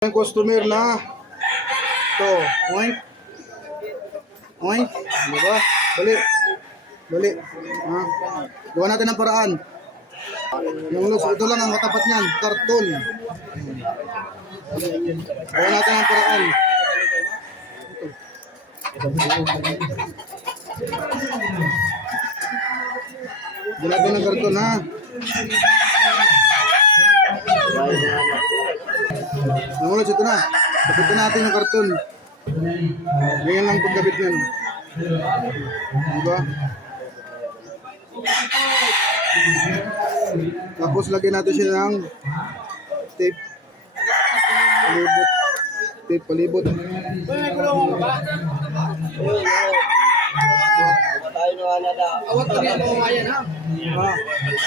Ang customer na to, oink. Oink, ano ba? Dali. Dali. Ha? Gawa natin ng paraan. Yung looks, ito lang ang katapat niyan, karton. Gawa natin ng paraan. Gawa natin ng karton, ha? Namulot, ito na. Kapit natin yung karton. Ganyan lang pagkabit niyan. Diba? Tapos lagyan natin siya ng tape. Palibot. Tape palibot. Awat ko rin mo ngayon ha.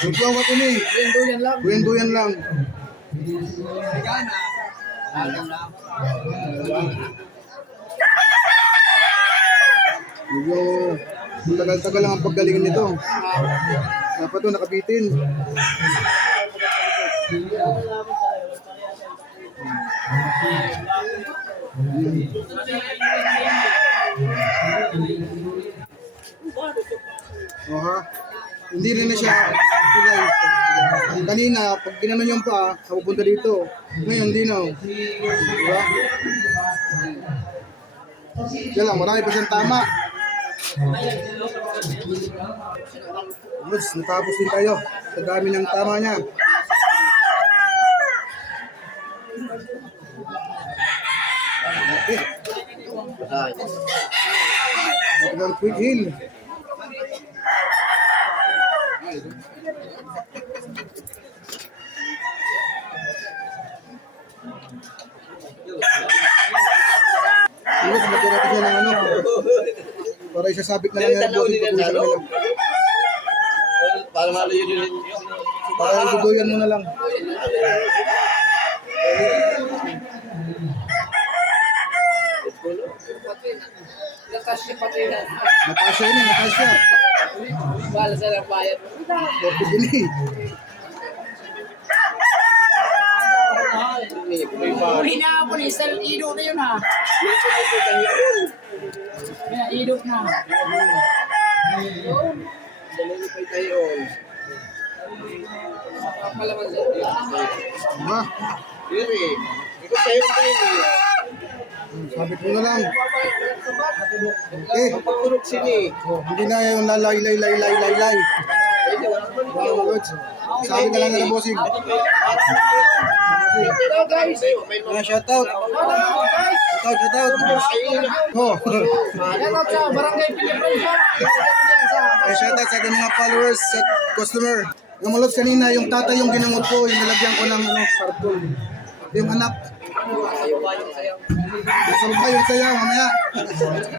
Awat ini. Duyan lang. Duyan lang. Medyo tagal-tagal lang ang paggalingin nito. Dapat ito nakabitin. Oha. Hindi rin na siya pilay. Kanina, pag ginanon yung paa, pupunta dito. Ngayon, hindi na. Diba? Yan lang, marami pa siyang tama. Goods, natapos din tayo. Sa dami ng tama niya. Okay. Magandang quick heal. Goods, magkira natin siya ng ano. Para isasabit na lang yung bossing pag-uwi sa kanila. Para malo yun yun. Para iduduyan mo na lang. Nakasya pati na. Natasya yun, natasya. Wala sa lang bayad. Porto Bili. Huli na ako ni Sir Ido na yun ha. Kaya Ido na. Dalawa pa tayo. Palaman sa Diba? Diri. Ikaw tayo tayo. Sabit mo na lang. Okay. Pagpurok sini. Hindi na yung lay. Wow, good. Sabi na lang na ng bossing. Hello guys. Shout out. Shout out. Oh. Shout out sa Barangay Pilipinas. Shout out sa ating mga followers at customer. Yung malot kanina, yung tatay yung ginamot ko, yung nalagyan ko ng karton. Yung anak. Nasa ba yung sayaw mamaya?